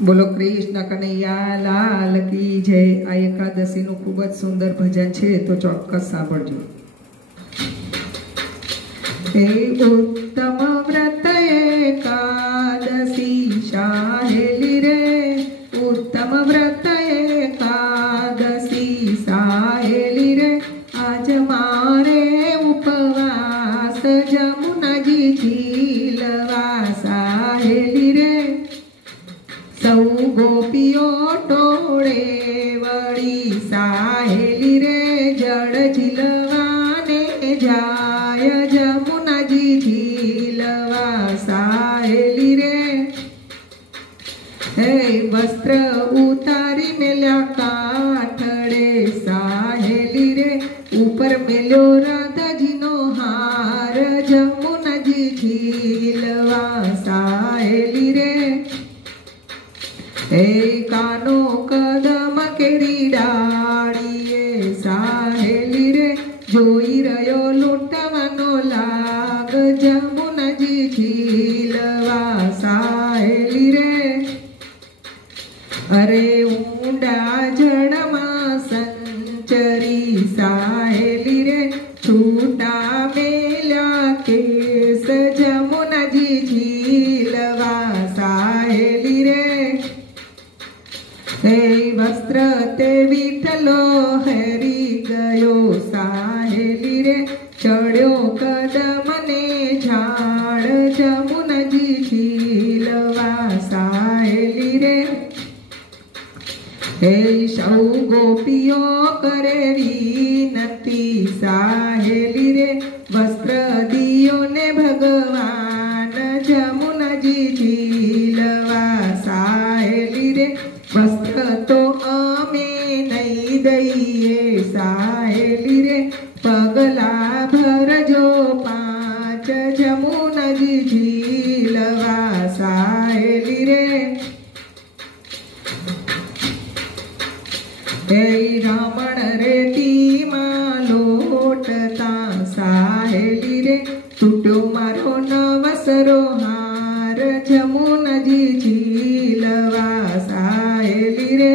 બોલો કૃષ્ણ કનૈયા લાલ કી જય। આ એકાદશીનું ખૂબ જ સુંદર ભજન છે, તો ચોક્કસ સાંભળજો। હે ઉત્તમ વ્રત એકાદશી સાહેલી રે, ઉત્તમ વ્રત એકાદશી સાહેલી રે, આજ મારે ઉપવાસ જમુનાજી ઝીલવા સાહેલી રે। સૌ ગોપીઓ ટોળે વળી સાહેલી રે, જળ ઝીલવાને જાય જમુનાજી ઝીલવા સાહેલી રે। હે વસ્ત્ર ઉતારી મેલ્યા કાઠડે સાહેલી રે, ઉપર મેલ્યો રાધાજીનો હાર જમુનાજી ઝીલવા સાહેલી રે। હે કાનો કદમ કેરી ડાળીએ સાહેલી રે, જોઈ રહ્યો લૂંટવાનો લાગ જમુનાજી ઝીલવા સાહેલી રે। અરે ઊંડા જળમાં સંચરી સાહેલી રે, છૂટા મેલ્યા કેસ જમુનાજી ઝીલવા સાહેલી રે। હે વસ્ત્ર તે વિઠલો હરી ગયો સાહેલી રે, ચડ્યો કદમને ઝાડ જમુનાજી ઝીલવા સાહેલી રે। હે સૌ ગોપીઓ કરે વિનતી સાહેલી રે, વસ્ત્ર દિયો ને ભગવાન જમુનાજી ઝીલવા સાહેલી રે। વસ્ત્ર તો અમે નહીં દઈએ સાહેલી રે, પગલા ભરજો પાંચ જમુનાજી ઝીલવા સાહેલી રે। હે રમણ રેતીમાં લોટતા સાહેલી રે, તૂટ્યો મારો નવસરો હાર જમુનાજી ઝીલવા સાહેલી રે।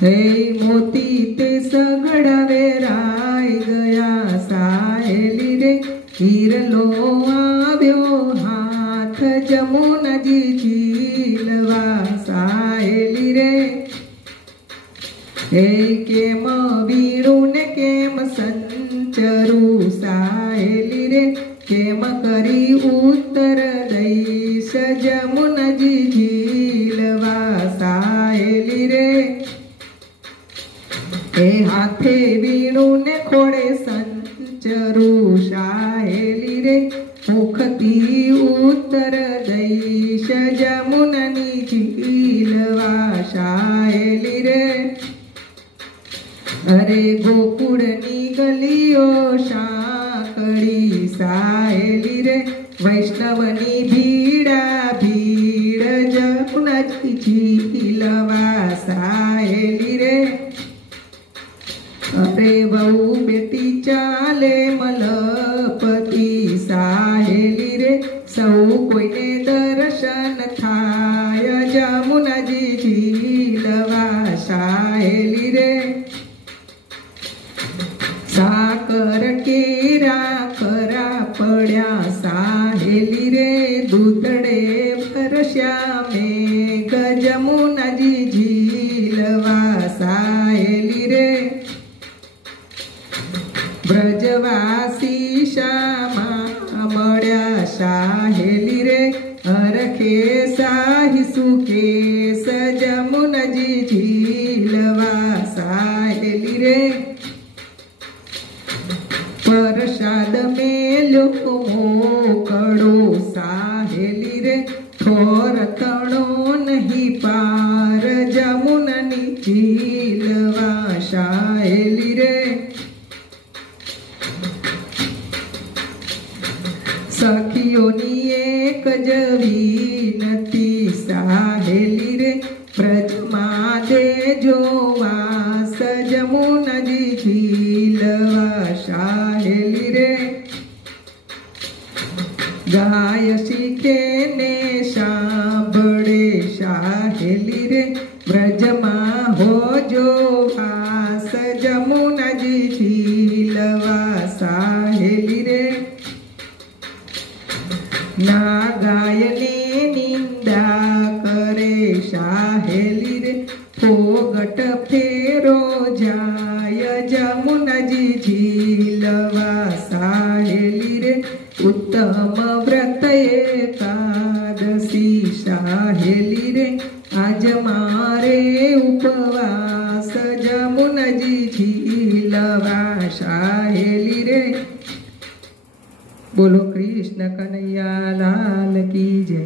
હે મોતી તે સગડાવે રાઈ ગયા સાહેલી રે, હિરલો આવ્યો હાથ જમુનાજી ઝીલવા સાહેલી રે। હે કેમ વીણું ને કેમ સંચરું સાહેલી રે, કેમ કરી ઉત્તર દઈશ જમુનાજી ઝીલવા સાહેલી રે। હે હાથે વીણું ને ખોડે સંચરું સાહેલી રે, મુખથી ઉત્તર દઈશ જમુનાની ઝીલવા સાહેલી રે। અરે ગોકુળની ગલીઓ સાંકળી સાહેલી રે, વૈષ્ણવની ભીડા ભીડ જમુનાજી ઝીલવા સાહેલી રે। અરે બહુ બેટી ચાલે મલપતિ સાહેલી રે, સૌ કોઈને દર્શન થાય જમુનાજી ઝીલવા સાહેલી રે। સાકર કેરા ખરા પડ્યા સાહેલી રે, દૂધડે ભરસ્યા મેઘ જમુનાજી ઝીલવા સાહેલી રે। વ્રજવાસી શામાં મળ્યા સાહેલી રે, હરખે સાહી સુકેશ જમુનાજી ઝીલવા સાહેલી રે। પ્રસાદ મેલ્યો મોકળો સાહેલી રે, થોર તણો નહીં પાર જમુનાની ઝીલવા સાહેલી રે। સખીઓની એક જ વિનતી સાહેલી રે, વ્રજમાં દેજો વાસ જમુનાજી ઝીલવા સાહેલી રે। ગાય શીખે ને સાંભળે સાહેલી રે વ્રજમાં હોજો વાસ જમુનાજી ઝીલવા સાહેલી રે ના ગાયને નિંદા કરે સાહેલી રે ફોગટ ફેરો જાય જમુનાજી ઝીલવા સાહેલી રે ઉત્તમ વ્રત એકાદશી સાહેલી રે આજ મારે ઉપવાસ જમુનાજી ઝીલવા સાહેલી રે। બોલો કૃષ્ણ કનૈયા લાલ કી જય।